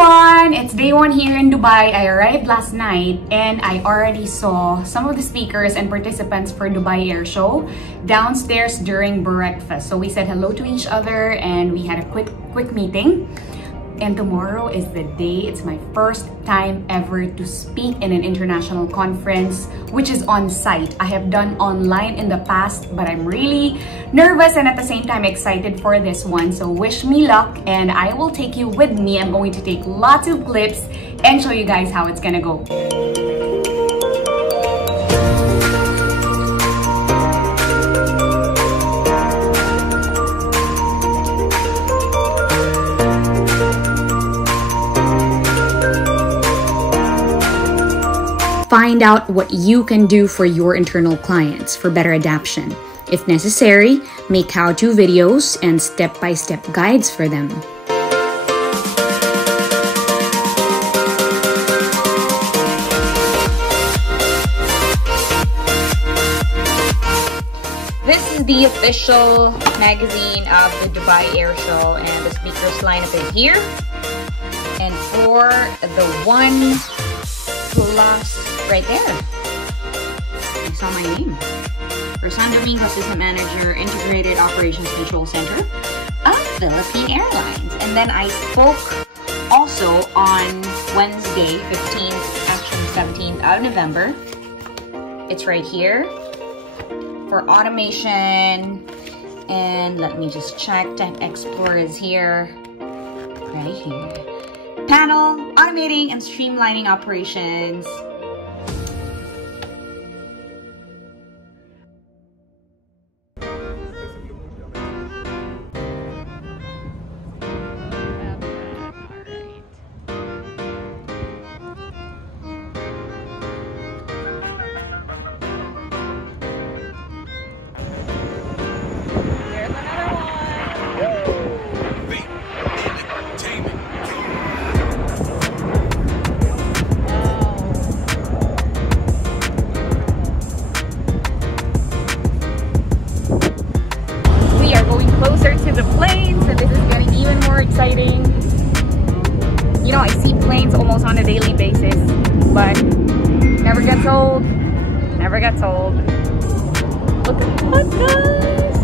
everyone! It's day one here in Dubai. I arrived last night and I already saw some of the speakers and participants for Dubai Airshow downstairs during breakfast. So we said hello to each other and we had a quick meeting. And tomorrow is the day. It's my first time ever to speak in an international conference, which is on site. I have done online in the past, but I'm really nervous and at the same time excited for this one. So wish me luck and I will take you with me. I'm going to take lots of clips and show you guys how it's gonna go. Find out what you can do for your internal clients for better adaptation. If necessary, make how-to videos and step-by-step guides for them. This is the official magazine of the Dubai Airshow, and the speakers lineup is here. And for the one plus right there, I saw my name. Rosan Domingo, Assistant Manager, Integrated Operations Control Center of Philippine Airlines. And then I spoke also on Wednesday, 15th, actually 17th of November. It's right here for automation. And let me just check, Tech Explorer is here, right here. Panel, automating and streamlining operations. Exciting. You know, I see planes almost on a daily basis, but never gets old. Never gets old. Look at that, guys.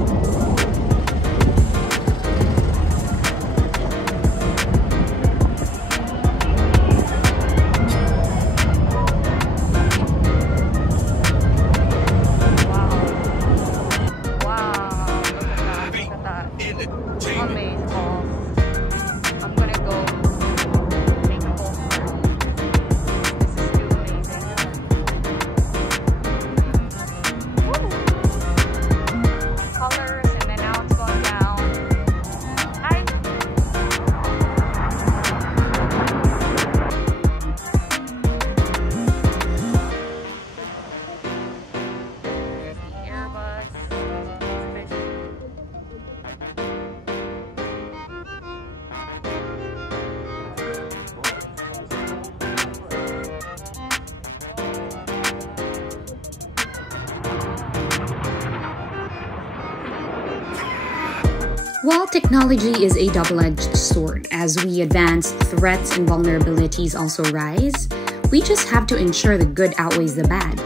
While technology is a double-edged sword, as we advance, threats and vulnerabilities also rise, we just have to ensure the good outweighs the bad.